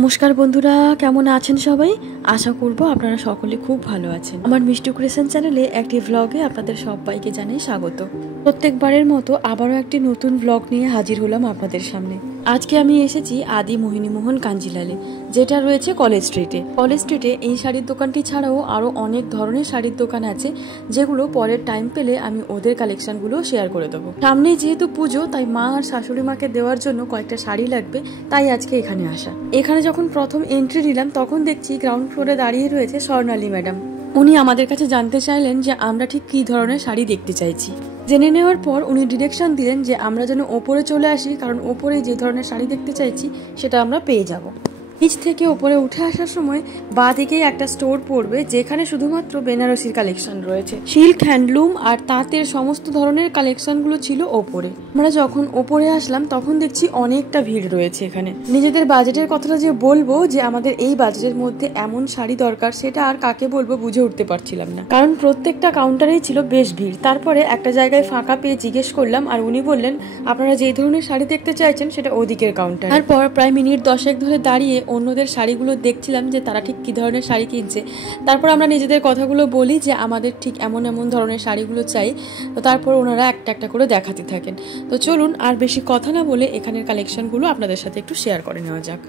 নমস্কার বন্ধুরা, কেমন আছেন সবাই? আশা করব আপনারা সকলে খুব ভালো আছেন। আমার মিষ্টি ক্রিয়েশন চ্যানেলে একটি ভ্লগে আপনাদের সবাইকে জানাই স্বাগত। প্রত্যেকবারের মতো আবারও একটি নতুন ভ্লগ নিয়ে হাজির হলাম আপনাদের সামনে। আজকে আমি এসেছি আদি মোহিনীমোহন কাঞ্জিলালে, যেটা রয়েছে কলেজ স্ট্রিটে। কলেজ স্ট্রিটে এই শাড়ির দোকানটি ছাড়াও আরও অনেক ধরনের শাড়ির দোকান আছে, যেগুলো পরের টাইম পেলে আমি ওদের কালেকশনগুলো শেয়ার করে দেবো। সামনেই যেহেতু পুজো, তাই মা আর শাশুড়ি মাকে দেওয়ার জন্য কয়েকটা শাড়ি লাগবে, তাই আজকে এখানে আসা। এখানে যখন প্রথম এন্ট্রি নিলাম তখন দেখছি গ্রাউন্ড ফ্লোরে দাঁড়িয়ে রয়েছে স্বর্ণালী ম্যাডাম। উনি আমাদের কাছে জানতে চাইলেন যে আমরা ঠিক কী ধরনের শাড়ি দেখতে চাইছি। জেনে নেওয়ার পর উনি ডিরেকশন দিলেন যে আমরা যেন ওপরে চলে আসি, কারণ ওপরে যে ধরনের শাড়ি দেখতে চাইছি সেটা আমরা পেয়ে যাব। নিচ থেকে ওপরে উঠে আসার সময় বাঁ দিকেই একটা স্টোর পড়বে, যেখানে শুধুমাত্র বেনারসির কালেকশন রয়েছে। সিল্ক, হ্যান্ডলুম আর তাঁতের সমস্ত ধরনের কালেকশনগুলো ছিল ওপরে। আমরা যখন ওপরে আসলাম তখন দেখছি অনেকটা ভিড় রয়েছে এখানে। নিজেদের বাজেটের কথাটা যে বলবো যে আমাদের এই বাজেটের মধ্যে এমন শাড়ি দরকার, সেটা আর কাকে বলবো বুঝে উঠতে পারছিলাম না, কারণ প্রত্যেকটা কাউন্টারেই ছিল বেশ ভিড়। তারপরে একটা জায়গায় ফাঁকা পেয়ে জিজ্ঞেস করলাম, আর উনি বললেন আপনারা যেই ধরনের শাড়ি দেখতে চাইছেন সেটা ওদিকের কাউন্টার। তারপর প্রায় মিনিট 10 ধরে দাঁড়িয়ে অন্যদের শাড়িগুলো দেখছিলাম যে তারা ঠিক কি ধরনের শাড়ি কিনছে। তারপর আমরা নিজেদের কথাগুলো বলি যে আমাদের ঠিক এমন এমন ধরনের শাড়িগুলো চাই। তো তারপর ওনারা একটা একটা করে দেখাতে থাকেন। তো চলুন আর বেশি কথা না বলে এখানের কালেকশনগুলো আপনাদের সাথে একটু শেয়ার করে নেওয়া যাক।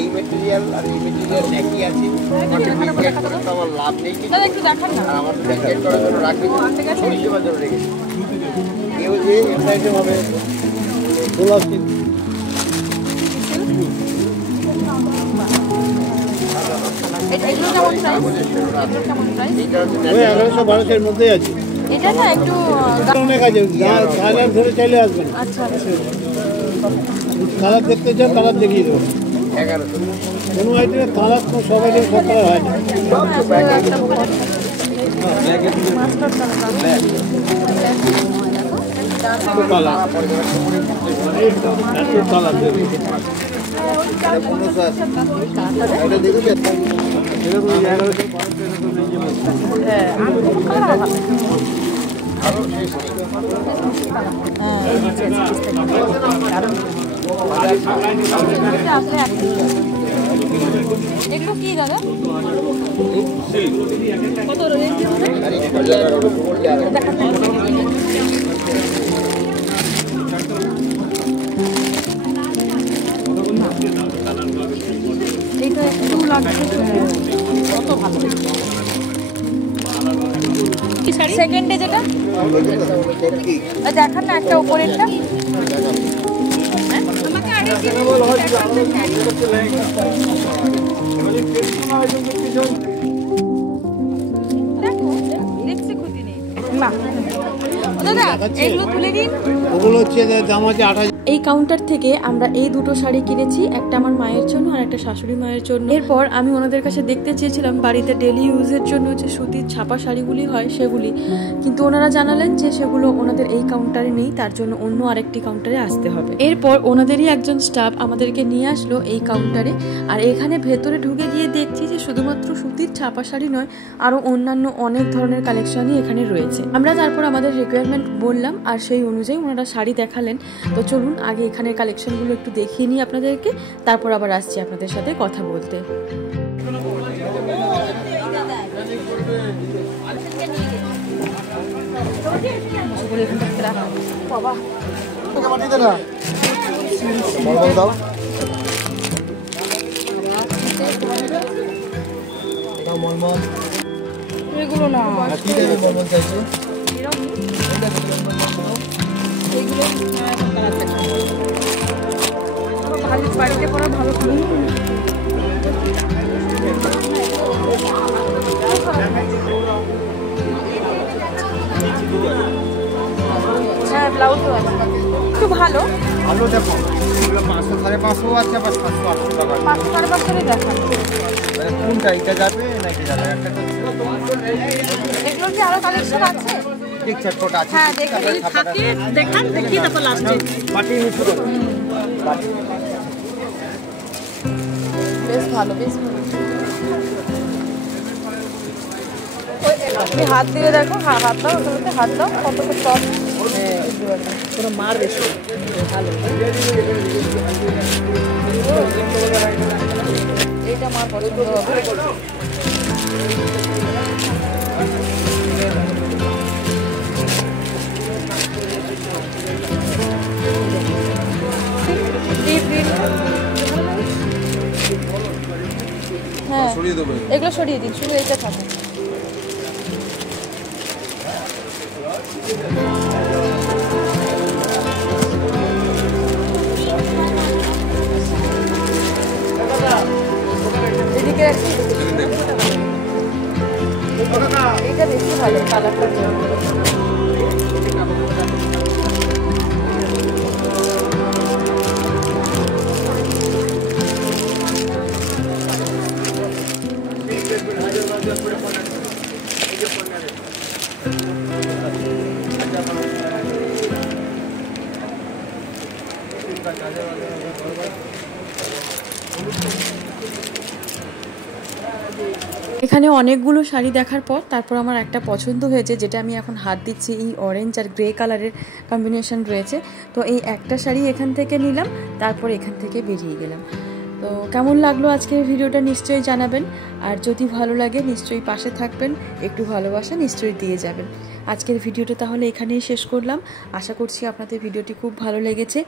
এই ম্যাটেরিয়াল আর এই ম্যাটেরিয়াল একই আছে, আমার লাভ নেই। আমার প্যাকেট করার জন্য রাখি, পরিষেবার জন্য রেখেছি। কেউ যে এমআইটে হবে গোলাপ সিল্ক, $1100-1200 মধ্যেই আছে। এটা না একটু অনেক আছে, কালার ধরে চাইলে আসবেন। আচ্ছা আচ্ছা, কালার দেখতে চান কালার দেখিয়ে দেবো। 1100 কোনো আইটেমের কালার সব আইটেম সব কালার হয় না। এগুলো কি দাদা? কত রেঞ্জ? এইটা একটু লাগছে, কত ভালো। সেকেন্ডে যেটা দেখান না, একটা উপরেরটা। দেখছি ক্ষতি নেই না দাদা, এগুলো তুলে দিন। ওগুলো হচ্ছে দাম আছে 8000। এই কাউন্টার থেকে আমরা এই দুটো শাড়ি কিনেছি, একটা আমার মায়ের জন্য আর একটা শাশুড়ি মায়ের জন্য। এরপর আমি ওনাদের কাছে দেখতে চেয়েছিলাম বাড়িতে ডেলি ইউজের জন্য যে সুতির ছাপা শাড়িগুলি হয় সেগুলি, কিন্তু ওনারা জানালেন যে সেগুলো ওনাদের এই কাউন্টারে নেই, তার জন্য অন্য আরেকটি কাউন্টারে আসতে হবে। এরপর ওনাদেরই একজন স্টাফ আমাদেরকে নিয়ে আসলো এই কাউন্টারে, আর এখানে ভেতরে ঢুকে গিয়ে দেখছি যে শুধুমাত্র সুতির ছাপা শাড়ি নয়, আরো অন্যান্য অনেক ধরনের কালেকশনই এখানে রয়েছে। আমরা তারপর আমাদের রিকোয়ারমেন্ট বললাম আর সেই অনুযায়ী ওনারা শাড়ি দেখালেন। তো চলুন আগে এখানের কালেকশনগুলো একটু দেখিয়ে নিই আপনাদেরকে, তারপর আবার আসছি আপনাদের সাথে কথা বলতে। এগুলো না, বাড়িতে পড়া ভালো। হ্যাঁ, ব্লাউজও একটু ভালো ভালো। দেখো 500-550 আছে, আবার 700-800 টাকা। 500-550 দেখা কোনটা, এটা যাবে নাকি যাবে? এগুলো কি আরো কালেকশন আছে? পিকচার ফটো আছে। হ্যাঁ, দেখি থাকে, দেখান, দেখি তারপর লাস্টে পাটি নিচু করো। বেশ ভালো, বেশ ভালো। তুমি হাত দিয়ে দেখো, হাত দাও, ওগুলোতে হাত দাও, কত সব পুরো মার বেশি ভালো। এইটা মার পছন্দ হবে। হ্যাঁ এগুলো সরিয়ে দিন, শুধু এইটা থাকে। এদিকে এইটা বেশি ভালো কালারটার জন্য। এখানে অনেকগুলো শাড়ি দেখার পর তারপর আমার একটা পছন্দ হয়েছে, যেটা আমি এখন হাত দিচ্ছি। এই অরেঞ্জ আর গ্রে কালারের কম্বিনেশন রয়েছে, তো এই একটা শাড়ি এখান থেকে নিলাম, তারপর এখান থেকে বেরিয়ে গেলাম। তো কেমন লাগলো আজকের ভিডিওটা নিশ্চয়ই জানাবেন, আর যদি ভালো লাগে নিশ্চয়ই পাশে থাকবেন, একটু ভালোবাসা নিশ্চয়ই দিয়ে যাবেন। আজকের ভিডিওটা তাহলে এখানেই শেষ করলাম। আশা করছি আপনাদের ভিডিওটি খুব ভালো লেগেছে,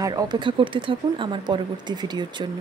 আর অপেক্ষা করতে থাকুন আমার পরবর্তী ভিডিওর জন্য।